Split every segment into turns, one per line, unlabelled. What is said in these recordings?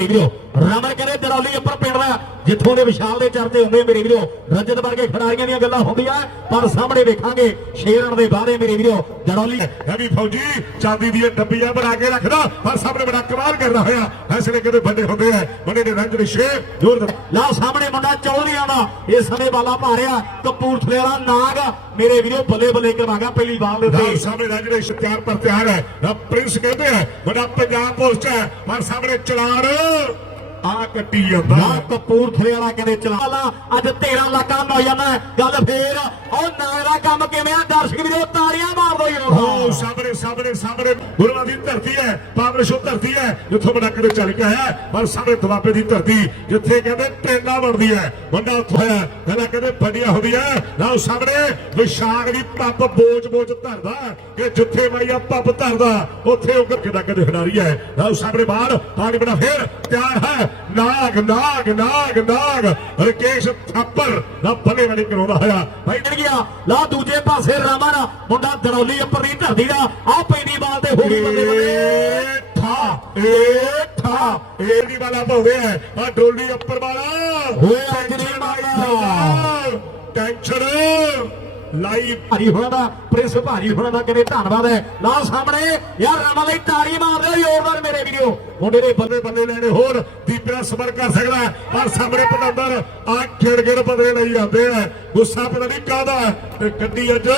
ਵੀਰੋ ਰਮਨ ਕਹਿੰਦੇ ਦਰੌਲੀ ਉੱਪਰ ਪਿੰਡ ਦਾ ਜਿੱਥੋਂ ਦੇ ਵਿਸ਼ਾਲ ਦੇ ਚਰਚੇ ਹੁੰਦੇ ਮੇਰੇ ਵੀਰੋ ਰਜਤ ਵਰਗੇ ਖਿਡਾਰੀਆਂ ਦੀਆਂ ਗੱਲਾਂ ਹੁੰਦੀਆਂ ਪਰ ਸਾਹਮਣੇ ਵੇਖਾਂਗੇ ਸ਼ੇਰਨ ਦੇ ਬਾਰੇ ਮੇਰੇ ਵੀਰੋ ਦਰੌਲੀ
ਇਹ ਵੀ ਫੌਜੀ ਚਾਂਦੀ ਦੀਆਂ ਡੱਬੀਆਂ ਬਣਾ ਕੇ ਰੱਖਦਾ ਪਰ ਸਾਹਮਣੇ ਬੜਾ ਕਮਾਲ ਕਰਦਾ ਹੋਇਆ ਫੈਸਲੇ ਕਦੇ ਵੱਡੇ ਹੁੰਦੇ ਆ ਵੱਡੇ ਦੇ ਰੰਗ ਨਿਸ਼ੇ ਜ਼ੋਰ ਲਾ ਸਾਹਮਣੇ ਮੁੰਡਾ ਚੌਧਰੀਆਂ ਦਾ ਇਸ ਸਮੇਂ ਬਾਲਾ ਭਾਰਿਆ ਕਪੂਰਥਲੇ ਵਾਲਾ ਨਾਗ ਮੇਰੇ ਵੀਰੋ ਬੱਲੇ ਬੱਲੇ ਕਰਵਾਗਾ ਪਹਿਲੀ ਬਾਲ ਦੇ ਉੱਤੇ। ਸਾਹਮਣੇ ਰੰਗ ਨਿਸ਼ੇ ਤਿਆਰ ਪਰ ਤਿਆਰ ਹੈ ਪ੍ਰਿੰਸ ਕਹਿੰਦੇ ਆ ਬੜਾ ਪੰਜਾਬ ਪੁਲਿਸ ਚ ਹੈ ਪਰ ਸਾਹਮਣੇ ਚਲਾਣ
ਆ ਕੱਟੀ ਜਾਂਦਾ ਨਾ ਕਪੂਰਥਲੇ ਵਾਲਾ ਕਹਿੰਦੇ ਚਲਾ ਲਾ, ਅੱਜ 13 ਲੱਖਾਂ ਨੌਜਵਾਨ ਹੈ। ਗੱਲ ਫੇਰ, ਉਹ ਨਾਗ ਦਾ ਕੰਮ ਕਿਵੇਂ ਆ, ਦਰਸ਼ਕ ਵੀਰੋ, ਤਾੜੀਆਂ ਮਾਰ
ਦੋ ਹੋ, ਸਾਹਮਣੇ ਸਾਹਮਣੇ ਸਾਹਮਣੇ। ਗੁਰੂਆਂ ਦੀ ਧਰਤੀ ਹੈ, ਪਾਵਨ ਪਾਵਰਸ਼ੋ ਧਰਤੀ ਹੈ, ਜਿੱਥੋਂ ਬੜਾ ਕਦੇ ਚੱਲ ਕੇ ਆਇਆ ਪਰ ਸਾਹਮਣੇ ਦੁਆਬੇ ਦੀ ਧਰਤੀ, ਜਿੱਥੇ ਕਹਿੰਦੇ ਟ੍ਰੇਨਾਂ ਬਣਦੀ ਹੈ ਬੰਦਾ ਉੱਥੋਂ ਆਇਆ ਕਹਿੰਦਾ ਕਹਿੰਦੇ ਵੱਡੀਆਂ ਹੁੰਦੀਆਂ ਲਓ ਸਾਹਮਣੇ ਵਿਸ਼ਾਖ ਦੀ ਪੱਪ ਬੋਝ ਬੋਝ ਧਰਦਾ ਕਿ ਜਿੱਥੇ ਮਾਈਆ ਪੱਪ ਧਰਦਾ, ਉੱਥੇ ਉਹ ਕਿਦਾ ਕਦੇ ਖਿਡਾਰੀ ਹੈ। ਲਓ ਸਾਹਮਣੇ ਬਾਹਰ, ਪਾਣੀ ਬਣਾ ਫੇਰ ਤਿਆਰ ਹੈ। ਨਾਗ ਨਾਗ ਨਾਗ ਨਾਗ, ਰਕੇਸ਼ ਥੱਪੜ ਨਾ ਬੱਲੇ ਵਾਲੀ ਕਰਾਉਂਦਾ ਹੋਇਆ। ਭਾਈ ਬੈਠ ਗਿਆ? ਲਾ ਦੂਜੇ ਪਾਸੇ ਰਾਮਾ ਨਾ ਮੁੰਡਾ ਦਰੌਲੀ ਉੱਪਰ ਦੀ ਧਰਤੀ ਦਾ ਆਹ ਪੈਂਦੀ ਬਾਲ ਤੇ ਹੋ ਗਈ ਬੱਲੇ ਏ ਠਾ ਏ ਠਾ ਏ ਦੀ ਵਾਲਾ ਹੈ ਆ ਡੋਲੀ ਉੱਪਰ ਵਾਲਾ। ਹੋਏ ਅੰਜਨੀ ਮਾਲਾ। ਟੈਨਸ਼ਨ ਲਾਈ
ਭਾਰੀ ਹੋਣਾ ਦਾ ਪ੍ਰਿੰਸ ਭਾਰੀ ਹੋਣਾ ਦਾ ਕਹਿੰਦੇ ਧੰਨਵਾਦ ਹੈ? ਲਾ ਸਾਹਮਣੇ, ਯਾਰ ਰਮਨ ਲਈ ਤਾੜੀ ਮਾਰ ਦਿਓ ਜ਼ੋਰਦਾਰ ਮੇਰੇ ਵੀਡੀਓ
ਮੁੰਡੇ ਦੇ ਬੰਦੇ ਬੰਦੇ ਲੈਣੇ, ਹੋਰ ਦੀਪਿਆ ਸਬਰ ਕਰ ਸਕਦਾ ਪਰ ਸਾਹਮਣੇ ਪਤੰਦਰ ਆ ਖਿੜ ਖਿੜ ਬਦਲੇ ਲਈ ਜਾਂਦੇ ਆ ਗੁੱਸਾ ਪਤਾ ਨਹੀਂ ਕਾਹਦਾ
ਤੇ ਗੱਡੀ ਅੱਜ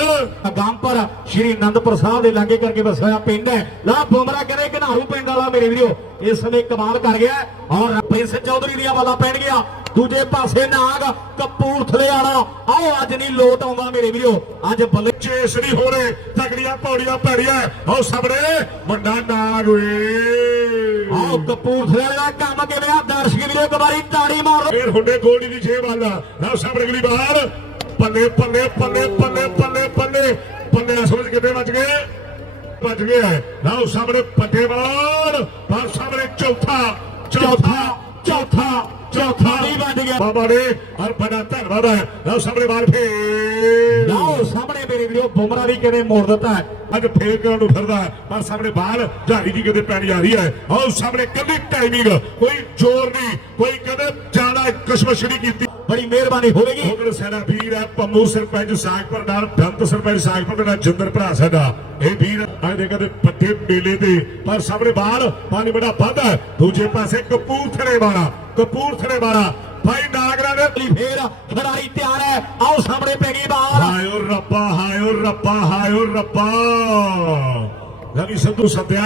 ਗਾਂਪਰ ਸ਼੍ਰੀ ਅਨੰਦਪੁਰ ਸਾਹਿਬ ਦੇ ਲਾਗੇ ਕਰਕੇ ਵਸਿਆ ਪਿੰਡ ਹੈ। ਲਾ ਬੁਮਰਾ ਕਹਿੰਦੇ ਘਨਾਰੂ ਪਿੰਡ ਵਾਲਾ ਮੇਰੇ ਵੀਡੀਓ ਇਸ ਸਮੇਂ ਕਮਾਲ ਕਰ ਗਿਆ ਔਰ ਪ੍ਰਿੰਸ ਚੌਧਰੀ ਦੀਆਂ ਬਾਲਾਂ ਪੈਣ ਗਿਆ। ਦੂਜੇ ਪਾਸੇ ਨਾਗ ਕਪੂਰਥਲੇ ਵਾਲਾ। ਆਓ ਅੱਜ ਨਹੀਂ ਲੋਟ ਆਉਂਦਾ ਮੇਰੇ ਵੀਡੀਓ ਅੱਜ ਬੱਲੇ
ਚੇਸ ਨਹੀਂ ਹੋ ਰਹੇ। ਤਗੜੀਆਂ ਪੌੜੀਆਂ ਭੈੜੀਆਂ ਆਓ ਸਾਹਮਣੇ ਵੱਡਾ ਨਾਗ
ਓਏ। ਆਓ ਕਪੂਰਥਲੇ ਦਾ ਕੰਮ ਕਿਵੇਂ ਆ? ਦਰਸ਼ਕ ਵੀਰੋ ਇੱਕ ਵਾਰੀ ਤਾੜੀ ਮਾਰ।
ਫੇਰ ਹੁੰਡੇ ਗੋਲੀ ਦੀ ਛੇ ਵਾਲਾ। ਨਾ ਸਾਹਮਣੇ ਅਗਲੀ ਬਾਹਰ ਪੱਲੇ ਪੱਲੇ ਪੱਲੇ ਪੱਲੇ ਪੱਲੇ ਪੱਲੇ। ਪੱਲੇ ਸਮਝ ਕਿੱਥੇ ਵੱਜ ਗਏ? ਵੱਜ ਗਏ ਉਹ ਸਾਹਮਣੇ ਪੱਟੇ ਬਾਹਰ ਪਰ ਸਾਹਮਣੇ ਚੌਥਾ। ਚੌਥਾ। ਚੌਥਾ ਨਹੀਂ ਵੱਜ ਗਿਆ। ਬਾਬਾ ਨੇ ਹਰ ਬੜਾ ਧੰਨਵਾਦ ਹੈ। ਨਾ ਸਾਹਮਣੇ ਬਾਹਰ
ਫੇਰ। ਆਓ ਸਾਹਮਣੇ ਮੇਰੇ ਵੀਰੋ ਬੁਮਰਾ ਵੀ ਕਹਿੰਦੇ ਮੋੜ ਦਿੱਤਾ ਹੈ। ਅੱਜ ਫੇਰ ਕਰਨ ਨੂੰ ਫਿਰਦਾ ਹੈ, ਪਰ ਸਾਹਮਣੇ ਬਾਹਰ ਝਾੜੀ ਦੀ ਕਿਤੇ ਪੈਣੀ ਆ ਰਹੀ ਹੈ। ਆਓ ਸਾਹਮਣੇ ਕੱਲੀ ਟਾਈਮਿੰਗ ਕੋਈ ਜ਼ੋਰ ਨਹੀਂ ਕੋਈ ਕਦੇ ਜ਼ਿਆਦਾ ਕਸ਼ਮਸ਼ ਨਹੀਂ ਕੀਤੀ।
ਬੜੀ ਮਿਹਰਬਾਨੀ ਹੋਵੇਗੀ। ਉਧਰ ਸਾਡਾ ਵੀਰ ਹੈ ਪੰਮੂ ਸਰਪੰਚ ਸਾਗਪੁਰ ਨਾਲ ਬੰਤ ਸਰਪੰਚ ਸਾਗਪੁਰ ਦੇ ਨਾਲ ਜਿੰਦਰ ਭਰਾ ਸਾਡਾ। ਇਹ ਵੀਰ ਅੱਜ ਦੇ ਕਦੇ ਪੱਠੇ ਮੇਲੇ ਤੇ ਪਰ ਸਾਹਮਣੇ ਬਾਹਰ ਪਾਣੀ ਬੜਾ ਵੱਧ ਹੈ। ਦੂਜੇ ਪਾਸੇ ਕਪੂਰਥਲੇ ਵਾਲਾ। ਕਪੂਰਥਲੇ ਵਾਲਾ। ਭਾਈ ਨਾਗਰਾ ਨੇ
ਅਗਲੀ ਫੇਰ ਖਿਡਾਰੀ ਤਿਆਰ ਹੈ। ਆਓ ਸਾਹਮਣੇ ਪੈ ਗਈ ਬਾਲ ਹਾਇਓ ਰੱਬਾ ਹਾਇਓ ਰੱਬਾ ਹਾਇਓ ਰੱਬਾ।
ਲਵੀ ਸੰਧੂ ਸੱਦਿਆ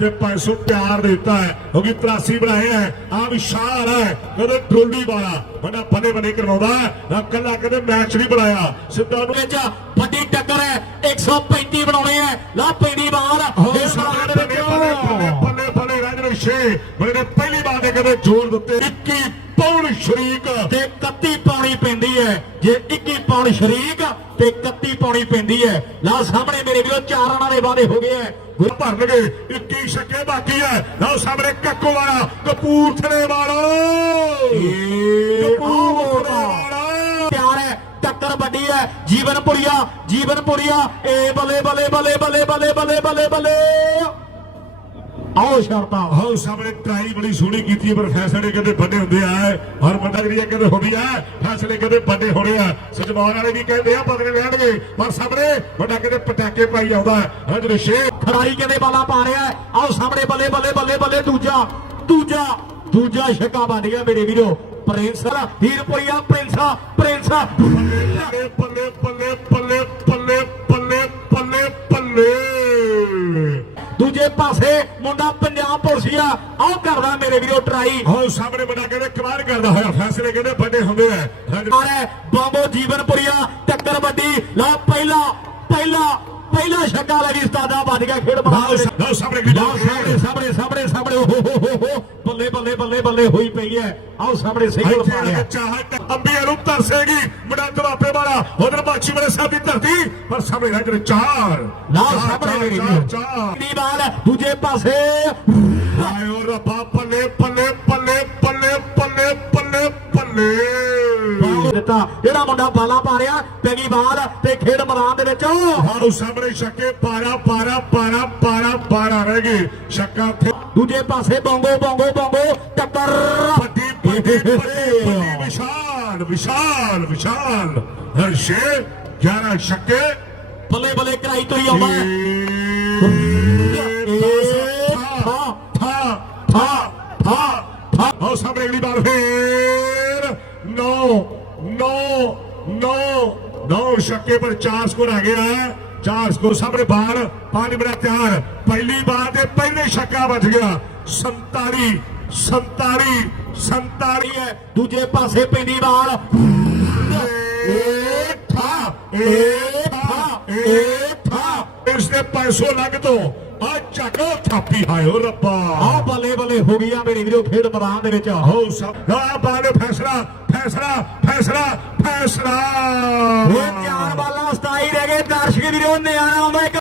ਤੇ 500 ਪਿਆਰ ਦਿੱਤਾ ਹੈ। ਕਿਉਂਕਿ 83 ਬਣਾਏ ਹੈ। ਆ ਵਿਸ਼ਾਲ ਹੈ। ਕਦੇ ਟਰੋਲੀ ਵਾਲਾ। ਬੜਾ ਬਨੇ ਬਨੇ ਕਰਵਾਉਂਦਾ ਨਾ ਕੱਲਾ ਕਦੇ ਮੈਚ ਨਹੀਂ ਬਣਾਇਆ।
ਸਿੱਧਾ ਨੂੰ ਵਿੱਚ ਵੱਡੀ ਟੱਕਰ ਹੈ। 135 ਬਣਾਉਣੇ ਹੈ। ਲਾ
ਪਹਿਲੀ ਵਾਰ ਦੇ ਕਦੇ ਜ਼ੋਰ ਦਿੱਤੇ 21 ਪੌਣ ਸ਼ਰੀਕ
ਤੇ 31 ਪਾਉਣੀ ਪੈਂਦੀ ਹੈ। ਜੇ 21 ਪਾਉਣ ਸ਼ਰੀਕ ਤੇ 31 ਪਾਉਣੀ ਪੈਂਦੀ ਹੈ ਲਾ ਸਾਹਮਣੇ ਮੇਰੇ ਵੀਰੋ ਚਾਰ ਰਨਾਂ ਦੇ ਵਾਅਦੇ ਹੋ ਗਏ ਹੈ। ਗੁਰ ਭਰਨਗੇ 21 ਛੱਕੇ ਬਾਕੀ ਹੈ। ਲਓ ਸਾਹਮਣੇ ਕੱਕੋ ਵਾਲਾ ਕਪੂਰਥਲੇ
ਵਾਲਾ। ਕਪੂਰਥਲੇ ਵਾਲਾ। ਤਿਆਰ ਹੈ ਟੱਕਰ ਵੱਡੀ ਹੈ। ਜੀਵਨਪੁਰੀਆ ਜੀਵਨਪੁਰੀਆ ਏ ਬੱਲੇ ਬੱਲੇ ਬੱਲੇ ਬੱਲੇ ਬੱਲੇ ਬੱਲੇ ਬੱਲੇ ਬੱਲੇ। ਆਓ ਸ਼ਰਤਾਂ। ਹਾਂ ਸਾਹਮਣੇ ਟਰਾਈ ਬੜੀ ਸੋਹਣੀ ਕੀਤੀ ਹੈ ਪਰ ਫੈਸਲੇ ਕਦੇ ਵੱਡੇ ਹੁੰਦੇ ਆ। ਹਰ ਬੰਦਾ ਜਿਹੜੀ ਕਦੇ ਹੁੰਦੀ ਆ ਫੈਸਲੇ ਕਦੇ ਵੱਡੇ ਹੋਣੇ ਆ। ਸਜਮਾਨ ਵਾਲੇ ਵੀ ਕਹਿੰਦੇ ਆ ਬਦਲੇ ਲੈਣਗੇ ਪਰ ਸਾਹਮਣੇ ਵੱਡਾ ਕਦੇ ਪਟਾਕੇ ਪਾਈ ਆਉਂਦਾ ਹਜ ਰਿਸ਼ੇ ਖੜਾਈ
ਕਹਿੰਦੇ ਬਾਲਾ ਪਾ ਰਿਹਾ ਹੈ। ਆਓ ਸਾਹਮਣੇ ਬੱਲੇ ਬੱਲੇ ਬੱਲੇ ਬੱਲੇ ਦੂਜਾ ਦੂਜਾ ਦੂਜਾ ਛੱਕਾ ਵੱਜ ਗਿਆ ਮੇਰੇ ਵੀਰੋ।
ਪ੍ਰਿੰਸ ਹੀਰਪੁਰੀਆ ਪ੍ਰਿੰਸ ਪ੍ਰਿੰਸ। ਪੱਲੇ ਪੱਲੇ ਪੱਲੇ ਪੱਲੇ ਪੱਲੇ ਪੱਲੇ ਪੱਲੇ ਪੱਲੇ ਦੂਜੇ ਪਾਸੇ ਮੁੰਡਾ ਪੰਜਾਬ ਪੁਲਸੀਆ ਆਓ ਕਰਦਾ ਮੇਰੇ ਵੀਰੋ ਟਰਾਈ।
ਹਾਂ ਸਾਹਮਣੇ ਵੱਡਾ ਕਹਿੰਦੇ ਕਮਾਲ ਕਰਦਾ ਹੋਇਆ ਫੈਸਲੇ ਕਹਿੰਦੇ ਵੱਡੇ ਹੁੰਦੇ ਆ। ਆਰੇ ਬੰਬੋ ਜੀਵਨਪੁਰੀਆ ਟੱਕਰ ਵੱਡੀ। ਲਾ ਪਹਿਲਾ ਪਹਿਲਾ ਪਹਿਲਾ ਛੱਕਾ ਲੱਗੀ ਉਸਤਾਦਾ ਵੱਜ ਗਿਆ ਖੇਡ। ਲਓ ਸਾਹਮਣੇ ਸਾਹਮਣੇ ਸਾਹਮਣੇ ਸਾਹਮਣੇ ਸਾਹਮਣੇ ਓ ਹੋ ਹੋ ਹੋ ਹੋ। ਬੱਲੇ ਬੱਲੇ ਬੱਲੇ ਬੱਲੇ ਹੋਈ ਪਈ ਹੈ। ਆਓ ਸਾਹਮਣੇ
ਸਿੰਗਲ ਪਾ ਲਿਆ। ਚਾਹਤ ਅੰਬੀਆਂ ਨੂੰ ਤਰਸੇਗੀ। ਬੜਾ ਦਵਾਪੇ ਵਾਲਾ ਉਧਰ ਬਾਛੀ ਵਾਲੇ ਸਾਹਿਬ ਦੀ ਧਰਤੀ। ਪਰ ਸਾਹਮਣੇ ਰਹਿ ਚਾਰ ਨਾ ਚਾਰ, ਸਾਹਮਣੇ ਚਾਰ, ਦੀ ਬਾਲ ਦੂਜੇ ਪਾਸੇ।
ਆਇਓ ਰੱਬਾ ਪੱਲੇ ਪੱਲੇ ਪੱਲੇ ਪੱਲੇ ਪੱਲੇ ਪੱਲੇ ਪੱਲੇ ਦਿੱਤਾ। ਜਿਹੜਾ ਮੁੰਡਾ ਬਾਲਾ ਪਾ ਰਿਹਾ। ਪੈਗੀ ਬਾਲ
ਤੇ ਖੇਡ ਮੈਦਾਨ ਦੇ ਵਿੱਚ। ਹਾਉ ਸਾਹਮਣੇ ਛੱਕੇ ਪਾਰਾ ਪਾਰਾ ਪਾਰਾ ਪਾਰਾ ਪਾਰਾ ਰਹਿ ਗਏ। ਛੱਕਾ ਦੂਜੇ ਪਾਸੇ ਬੋਂਗੋ ਬੋਂਗੋ ਬੋਂਗੋ ਟੱਕਰ। ਵੱਡੀ ਵੱਡੀ ਵੱਡੀ ਵੱਡੀ ਵਿਸ਼ਾਲ ਵਿਸ਼ਾਲ ਵਿਸ਼ਾਲ ਹਰਸ਼ੇ 11 ਛੱਕੇ ਬੱਲੇ ਬੱਲੇ ਕਰਾਈ ਤੋਂ ਹੀ ਆਉਂਦਾ ਹੈ ਥਾ ਥਾ ਥਾ ਥਾ ਥਾ ਹੋ ਸਾਹਮਣੇ ਅਗਲੀ ਬਾਰ ਫੇਰ 9 9 9 9 ਛੱਕੇ ਪਰ 4 ਸਕੋਰ ਆ ਗਿਆ ਹੈ 4 ਸਕੋਰ ਸਾਹਮਣੇ ਬਾਲ ਪਾਣੀ ਬੜਾ ਤਿਆਰ ਪਹਿਲੀ ਬਾਰ ਦੇ ਪਹਿਲੇ ਛੱਕਾ ਵੱਜ ਗਿਆ 47 47 47 ਹੈ ਦੂਜੇ ਪਾਸੇ ਪੈਂਦੀ ਬਾਲ ਏ ਠਾ ਏ ਠਾ ਏ ਠਾ ਇਸ ਦੇ 500 ਲੱਗ ਤੋਂ ਆ ਚੱਕੋ ਥਾਪੀ ਹਾਇਓ ਰੱਬਾ ਆ ਬੱਲੇ ਬੱਲੇ ਹੋ ਗਈਆਂ ਮੇਰੇ ਵੀਰੋ ਖੇਡ ਮੈਦਾਨ ਦੇ ਵਿੱਚ ਹੋ ਸਭ ਆ ਬਾਲ ਫੈਸਲਾ ਫੈਸਲਾ ਫੈਸਲਾ ਫੈਸਲਾ ਇਹ ਚਾਰ ਬਾਲਾਂ 27 ਰਹਿ ਗਏ ਦਰਸ਼ਕ ਵੀਰੋ ਨਿਆਣਾ ਆਉਂਦਾ ਇੱਕ